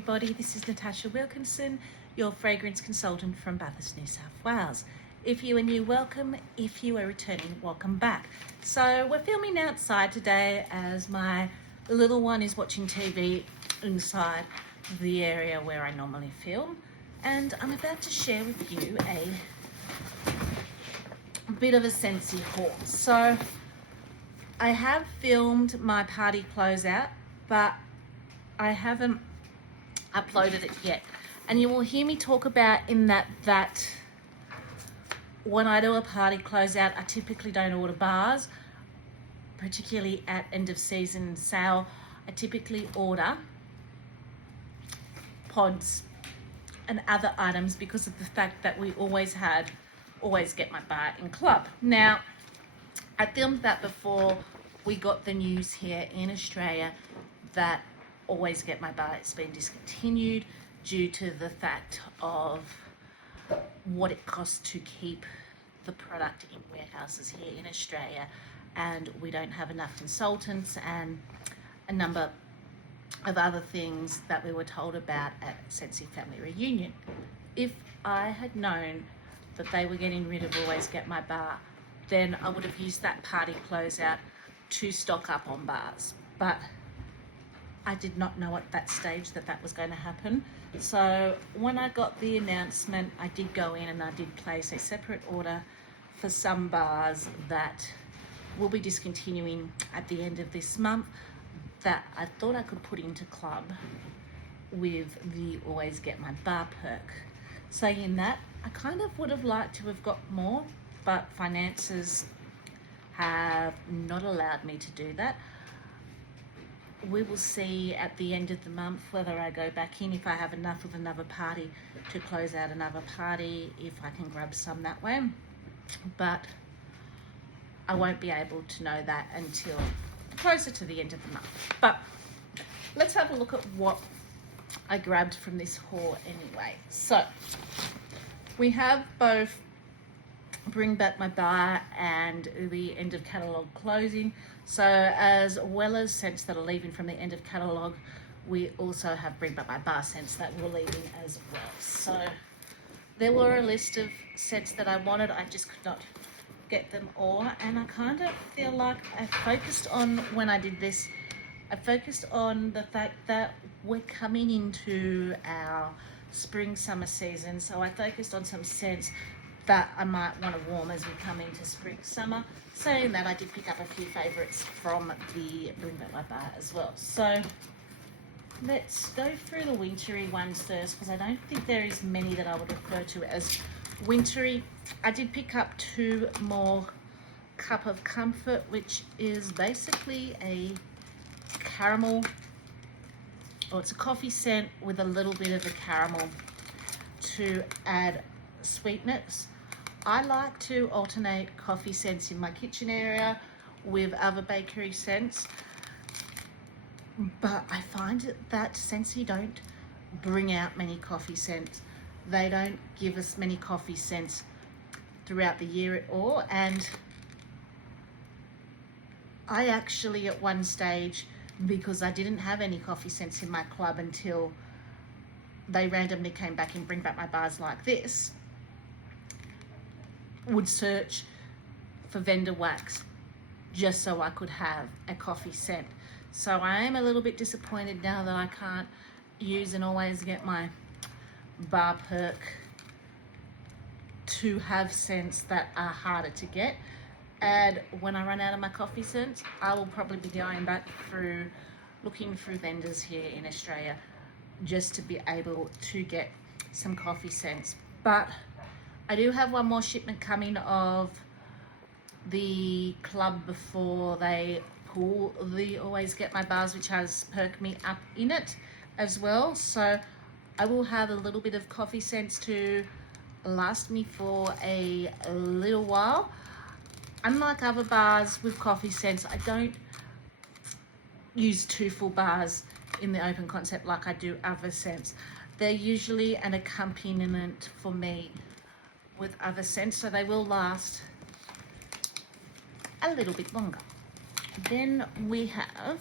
everybody, this is Natasha Wilkinson, your fragrance consultant from Bathurst, New South Wales. If you are new, welcome. If you are returning, welcome back. So we're filming outside today as my little one is watching TV inside the area where I normally film, and I'm about to share with you a bit of a Scentsy haul. So I have filmed my party closeout, but I haven't uploaded it yet. And you will hear me talk about in that when I do a party closeout, I typically don't order bars, particularly at end of season sale. I typically order pods and other items because of the fact that we always get my bar in club. Now, I filmed that before we got the news here in Australia that Always Get My Bar has been discontinued due to the fact of what it costs to keep the product in warehouses here in Australia, and we don't have enough consultants and a number of other things that we were told about at Scentsy Family Reunion. If I had known that they were getting rid of Always Get My Bar, then I would have used that party closeout to stock up on bars. But I did not know at that stage that that was going to happen. So when I got the announcement, I did go in and I did place a separate order for some bars that will be discontinuing at the end of this month that I thought I could put into club with the Always Get My Bar perk. Saying that, I kind of would have liked to have got more, but finances have not allowed me to do that. We will see at the end of the month whether I go back in, if I have enough of another party to close out another party, if I can grab some that way. But I won't be able to know that until closer to the end of the month. But let's have a look at what I grabbed from this haul anyway. So we have both Bring Back My Bar and the end of catalogue closing. So as well as scents that are leaving from the end of catalogue, we also have Bring Back My Bar scents that were leaving as well. So there were a list of scents that I wanted. I just could not get them all, and I kind of feel like I focused on, when I did this, I focused on the fact that we're coming into our spring summer season, so I focused on some scents that I might want to warm as we come into spring summer. Saying that, I did pick up a few favorites from the Bring Back My Bar as well. So let's go through the wintry ones first, because I don't think there is many that I would refer to as wintry. I did pick up two more Cup of Comfort, which is basically a caramel, or it's a coffee scent with a little bit of a caramel to add sweetness. I like to alternate coffee scents in my kitchen area with other bakery scents, but I find that Scentsy don't bring out many coffee scents. They don't give us many coffee scents throughout the year at all. And I actually, at one stage, because I didn't have any coffee scents in my club until they randomly came back and Bring Back My Bars like this, would search for vendor wax just so I could have a coffee scent. So I am a little bit disappointed now that I can't use and Always Get My Bar perk to have scents that are harder to get. And when I run out of my coffee scents, I will probably be going back through, looking through vendors here in Australia just to be able to get some coffee scents. But I do have one more shipment coming of the club before they pull the Always Get My Bars, which has Perk Me Up in it as well. So I will have a little bit of coffee scents to last me for a little while. Unlike other bars with coffee scents, I don't use two full bars in the open concept like I do other scents. They're usually an accompaniment for me with other scents, so they will last a little bit longer. Then we have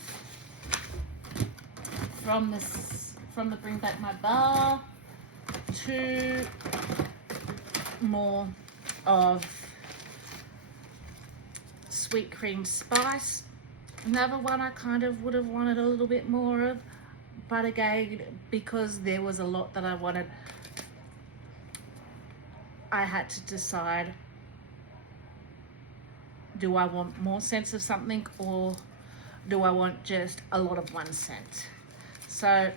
from the from the Bring Back My Bar, 2 more of Sweet Cream Spice. Another one I kind of would have wanted a little bit more of, but again, because there was a lot that I wanted, I had to decide, do I want more scents of something, or do I want just a lot of one scent? So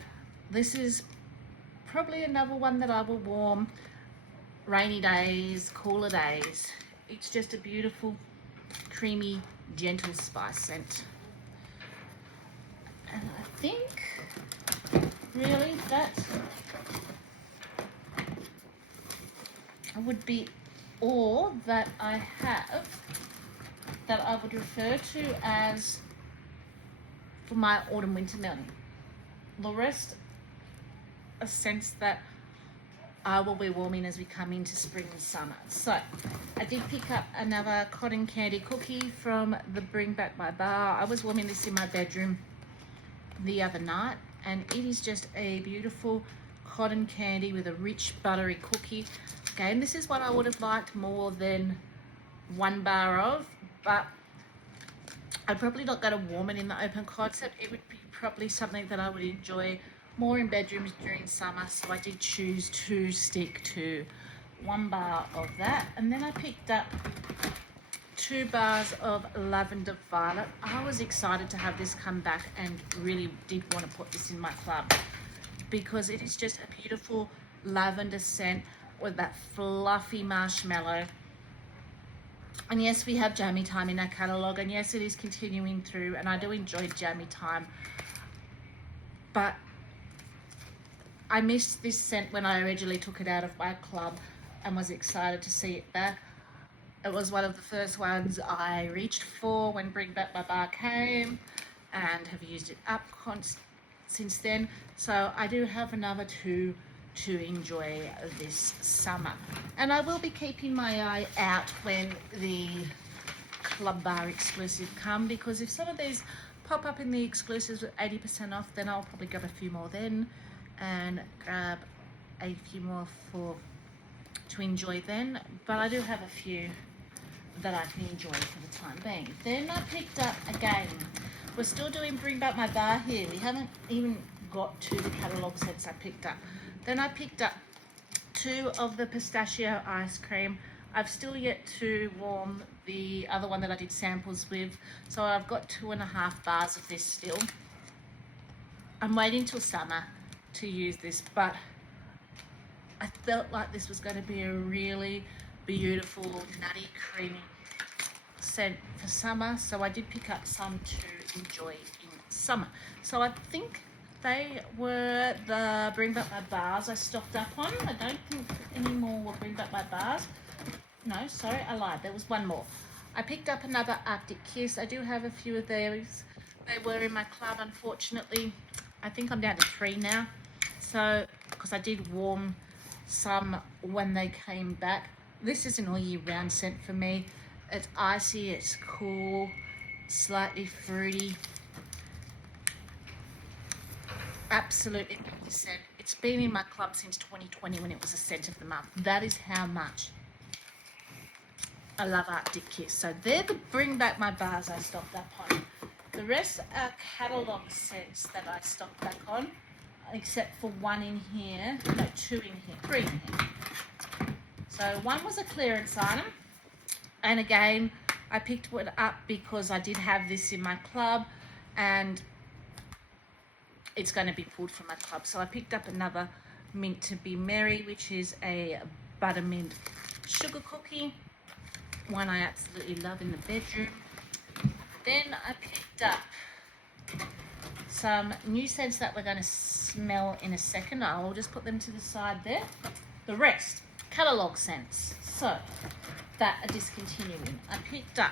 this is probably another one that I will warm rainy days, cooler days. It's just a beautiful, creamy, gentle spice scent. And I think really that would be all that I have that I would refer to as for my autumn winter melting. The rest are scents that I will be warming as we come into spring and summer. So I did pick up another cotton candy cookie from the Bring Back My Bar. I was warming this in my bedroom the other night, and it is just a beautiful cotton candy with a rich buttery cookie. Again, this is what I would have liked more than 1 bar of, but I'm probably not going to warm it in the open concept. It would be probably something that I would enjoy more in bedrooms during summer, so I did choose to stick to 1 bar of that. And then I picked up 2 bars of Lavender Violet. I was excited to have this come back and really did want to put this in my club because it is just a beautiful lavender scent with that fluffy marshmallow. And yes, we have Jammy Time in our catalogue, and yes, it is continuing through, and I do enjoy Jammy Time, but I missed this scent when I originally took it out of my club and was excited to see it back. It was one of the first ones I reached for when Bring Back My Bar came, and have used it up since then. So I do have another 2 to enjoy this summer. And I will be keeping my eye out when the Club Bar exclusive come, because if some of these pop up in the exclusives with 80% off, then I'll probably grab a few more then and grab a few more to enjoy then. But I do have a few that I can enjoy for the time being. Then I picked up, again, we're still doing Bring Back My Bar here. We haven't even got to the catalogue sets I picked up. Then I picked up 2 of the pistachio ice cream. I've still yet to warm the other one that I did samples with, so I've got 2.5 bars of this still. I'm waiting till summer to use this, but I felt like this was going to be a really beautiful, nutty, creamy scent for summer, so I did pick up some to enjoy in summer. So I think they were the Bring Back My Bars I stocked up on. I don't think any more will Bring Back My Bars. No, sorry, I lied. There was 1 more. I picked up another Arctic Kiss. I do have a few of those. They were in my club, unfortunately. I think I'm down to 3 now. So, because I did warm some when they came back. This is an all year round scent for me. It's icy, it's cool, slightly fruity. Absolutely love the scent. It's been in my club since 2020 when it was a scent of the month. That is how much I love Arctic Kiss. So they're the Bring Back My Bars I stocked up on. The rest are catalogue scents that I stocked back on, except for 1 in here, no, 2 in here, 3 in here. So 1 was a clearance item, and again, I picked it up because I did have this in my club, and it's going to be pulled from my club. So I picked up another Mint to Be Merry, which is a buttermint sugar cookie, one I absolutely love in the bedroom. Then I picked up some new scents that we're going to smell in a second. I will just put them to the side there. The rest, catalogue scents. So that are discontinuing. I picked up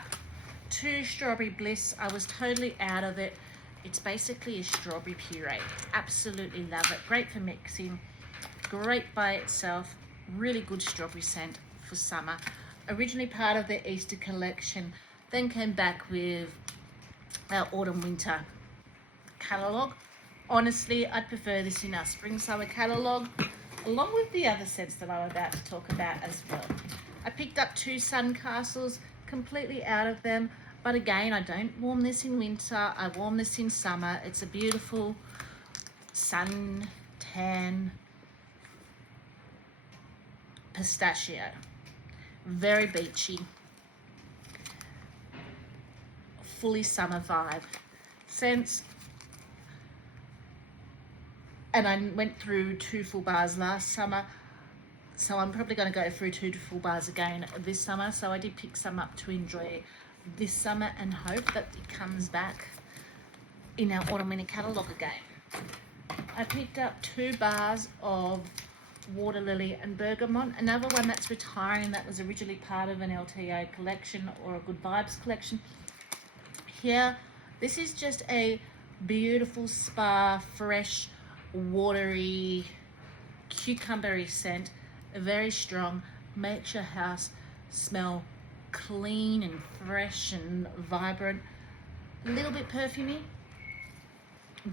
2 Strawberry Bliss. I was totally out of it. It's basically a strawberry puree. Absolutely love it. Great for mixing. Great by itself. Really good strawberry scent for summer. Originally part of the Easter collection. Then came back with our autumn winter catalogue. honestly, I'd prefer this in our spring summer catalogue, along with the other scents that I'm about to talk about as well. I picked up 2 sun castles, completely out of them, but again, I don't warm this in winter, I warm this in summer. It's a beautiful sun tan pistachio, very beachy, fully summer vibe scents. And I went through 2 full bars last summer, so I'm probably going to go through 2 full bars again this summer. So I did pick some up to enjoy this summer and hope that it comes back in our autumn winter catalogue again. I picked up 2 bars of Water Lily and Bergamot, another one that's retiring that was originally part of an LTO collection or a Good Vibes collection. Here, this is just a beautiful spa, fresh, watery, cucumbery scent, very strong, makes your house smell clean and fresh and vibrant, a little bit perfumey,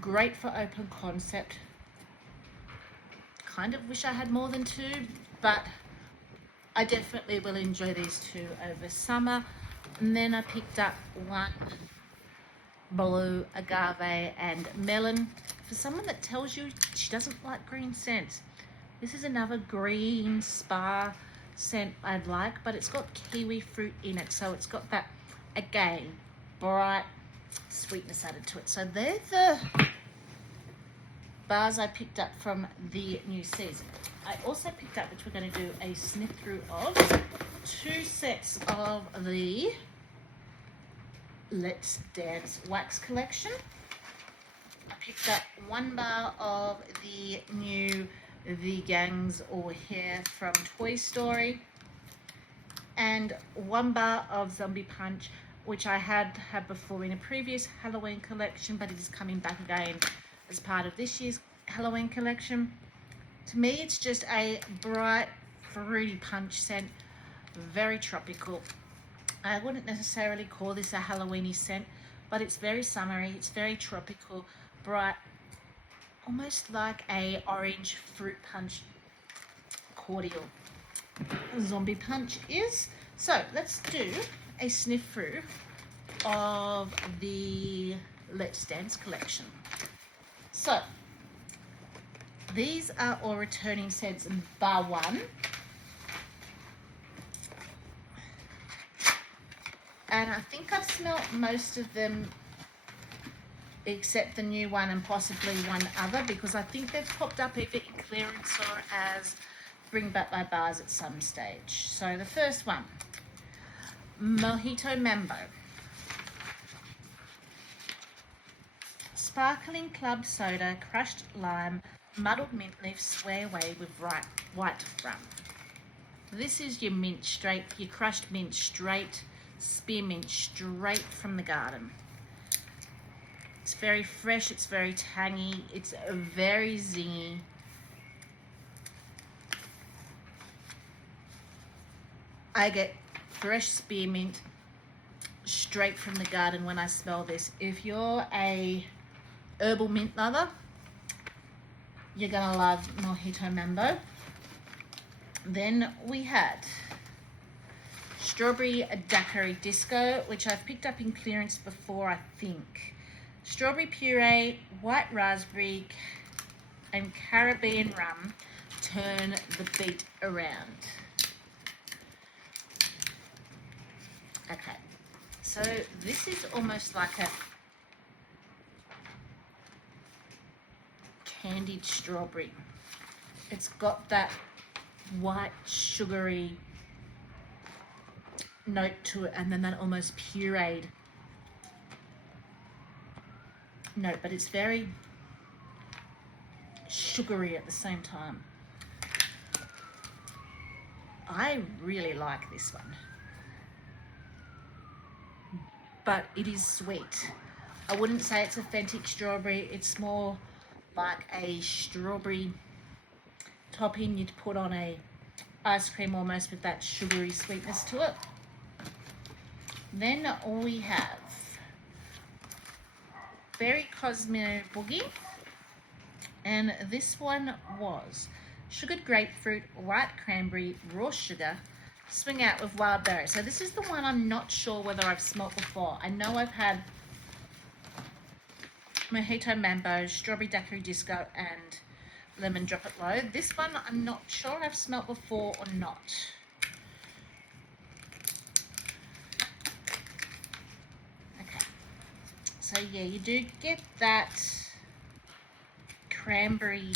great for open concept. Kind of wish I had more than 2, but I definitely will enjoy these 2 over summer. And then I picked up 1 blue agave and melon. For someone that tells you she doesn't like green scents, this is another green spa scent I'd like, but it's got kiwi fruit in it, so it's got that, again, bright sweetness added to it. So they're the bars I picked up from the new season. I also picked up, which we're going to do a sniff through of, 2 sets of the Let's Dance wax collection. I picked up 1 bar of the new The Gangs or Hair from Toy Story, and 1 bar of Zombie Punch, which I had before in a previous Halloween collection, but it is coming back again as part of this year's Halloween collection. To me, it's just a bright, fruity punch scent, very tropical. I wouldn't necessarily call this a Halloweeny scent, but it's very summery, it's very tropical, bright, almost like a orange fruit punch cordial. Zombie Punch is. So let's do a sniff through of the Let's Dance collection. So these are all returning scents bar 1. And I think I've smelt most of them except the new one and possibly 1 other, because I think they've popped up either in clearance or as Bring Back My Bars at some stage. So the first one, Mojito Mambo. Sparkling club soda, crushed lime, muddled mint leaf, sway away with white rum. This is your mint straight, your crushed mint straight, spearmint straight from the garden. It's very fresh, it's very tangy, it's very zingy. I get fresh spearmint straight from the garden when I smell this. If you're a herbal mint lover, you're gonna love Mojito Mambo. Then we had Strawberry Daiquiri Disco, which I've picked up in clearance before, I think. Strawberry puree, white raspberry, and Caribbean rum turn the beat around. Okay, so this is almost like a candied strawberry. It's got that white sugary note to it, and then that almost pureed note, but it's very sugary at the same time. I really like this one, but it is sweet. I wouldn't say it's authentic strawberry. It's more like a strawberry topping you'd put on a ice cream, almost, with that sugary sweetness to it. Then we have Berry Cosmo Boogie, And this one was sugared grapefruit, white cranberry, raw sugar, swing out with wild berry. So this is the one I'm not sure whether I've smelt before. I know I've had mojito mambo, strawberry daiquiri disco, and lemon drop it low. This one I'm not sure I've smelt before or not. Okay, so yeah, you do get that cranberry,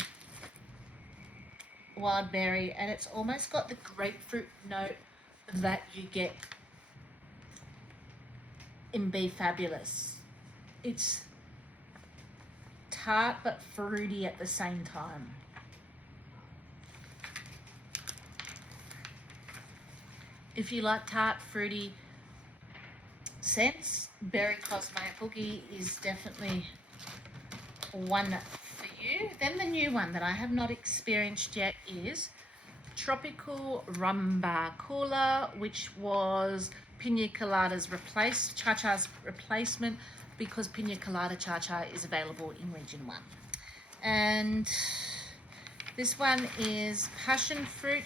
wild berry, and it's almost got the grapefruit note that you get in Be Fabulous. It's tart but fruity at the same time. If you like tart, fruity scents, Berry Cosmic Boogie is definitely one for you. Then the new one that I have not experienced yet is Tropical Rum Bar Cooler, which was Pina Colada's Cha-Cha's replacement, because Pina Colada Cha-Cha is available in Region 1. And this one is passion fruit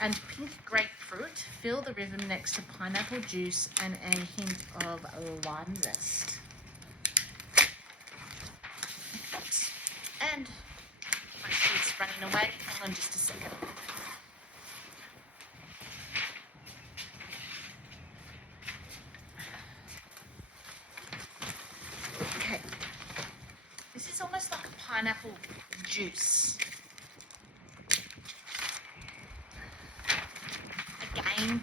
and pink grapefruit. Feel the rhythm next to pineapple juice and a hint of lime zest. And my sheet's running away. Hang on just a second. Okay. This is almost like a pineapple juice. Again,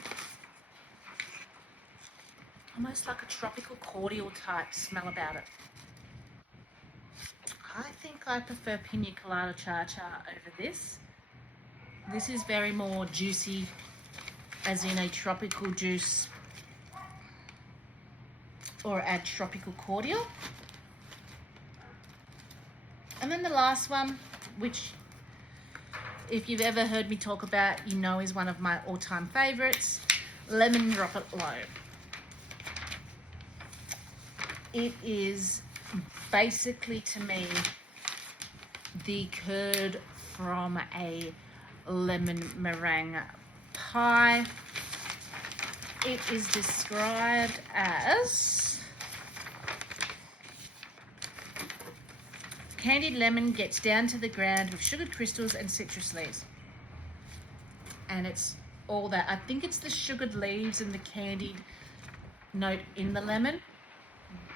almost like a tropical cordial type smell about it. I think I prefer Pina Colada Cha-Cha over this. This is very more juicy, as in a tropical juice, or add tropical cordial. And then the last one, which if you've ever heard me talk about, you know is one of my all-time favorites, Lemon Drop It Low. It is basically, to me, the curd from a lemon meringue pie. It is described as candied lemon gets down to the ground with sugared crystals and citrus leaves. And it's all that. I think it's the sugared leaves and the candied note in the lemon,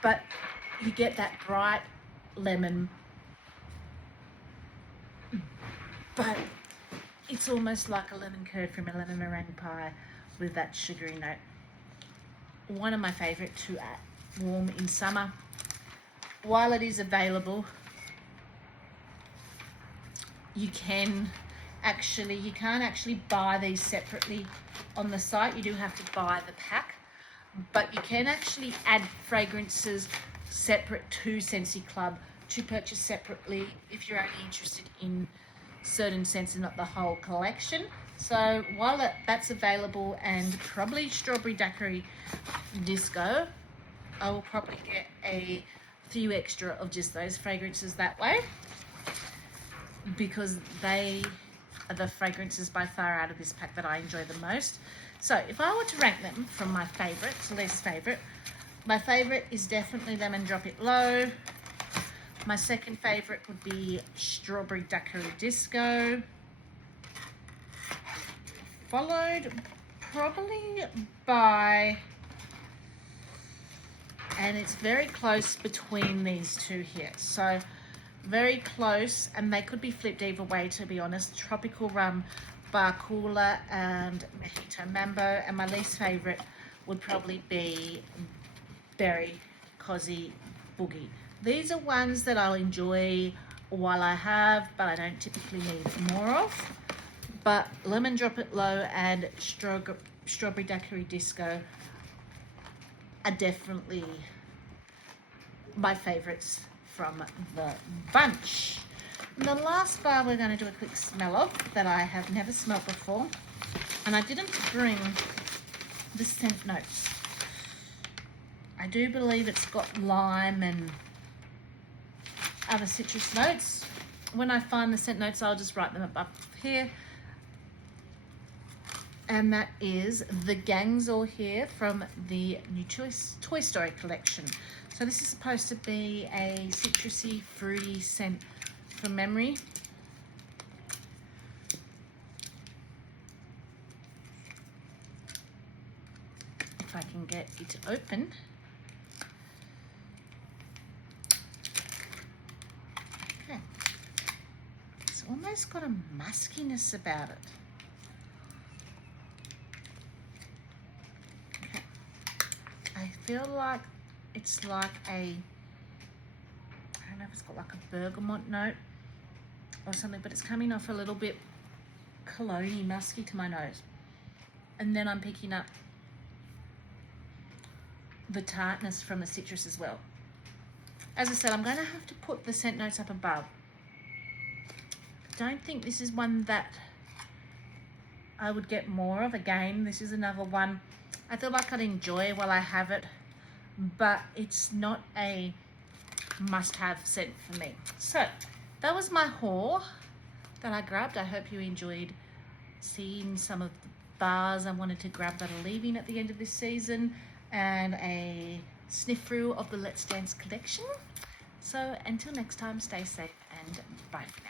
but you get that bright lemon, but it's almost like a lemon curd from a lemon meringue pie with that sugary note. One of my favorite to warm in summer. While it is available, you can't actually buy these separately on the site. You do have to buy the pack, but you can actually add fragrances separate to Scentsy Club to purchase separately if you're only interested in certain scents and not the whole collection. So while that's available, and probably Strawberry Daiquiri Disco, I will probably get a few extra of just those fragrances that way, because they are the fragrances by far out of this pack that I enjoy the most. So if I were to rank them from my favorite to least favorite, my favorite is definitely Lemon Drop It Low. My second favorite would be Strawberry Daiquiri Disco, followed probably by, and it's very close between these two here, so very close, and they could be flipped either way, to be honest. Tropical Rum Bar Cooler and Mojito Mambo, and my least favorite would probably be Berry Cosy Boogie. These are ones that I'll enjoy while I have, but I don't typically need more of. But Lemon Drop It Low and Strawberry Daiquiri Disco are definitely my favorites from the bunch. And the last bar we're going to do a quick smell of, that I have never smelled before, and I didn't bring the scent notes. I do believe it's got lime and other citrus notes. when I find the scent notes, I'll just write them up here. And that is the Gangzor here from the new Toy Story collection. So this is supposed to be a citrusy, fruity scent from memory. If I can get it open. Okay. It's almost got a muskiness about it. Okay. I feel like it's like I don't know if it's got like a bergamot note or something, but it's coming off a little bit cologne-y, musky to my nose. And then I'm picking up the tartness from the citrus as well. As I said, I'm going to have to put the scent notes up above. I don't think this is one that I would get more of. Again, this is another one I feel like I'd enjoy while I have it, but it's not a must-have scent for me. So that was my haul that I grabbed. I hope you enjoyed seeing some of the bars I wanted to grab that are leaving at the end of this season, and a sniff through of the Let's Dance collection. So until next time, stay safe and bye for now.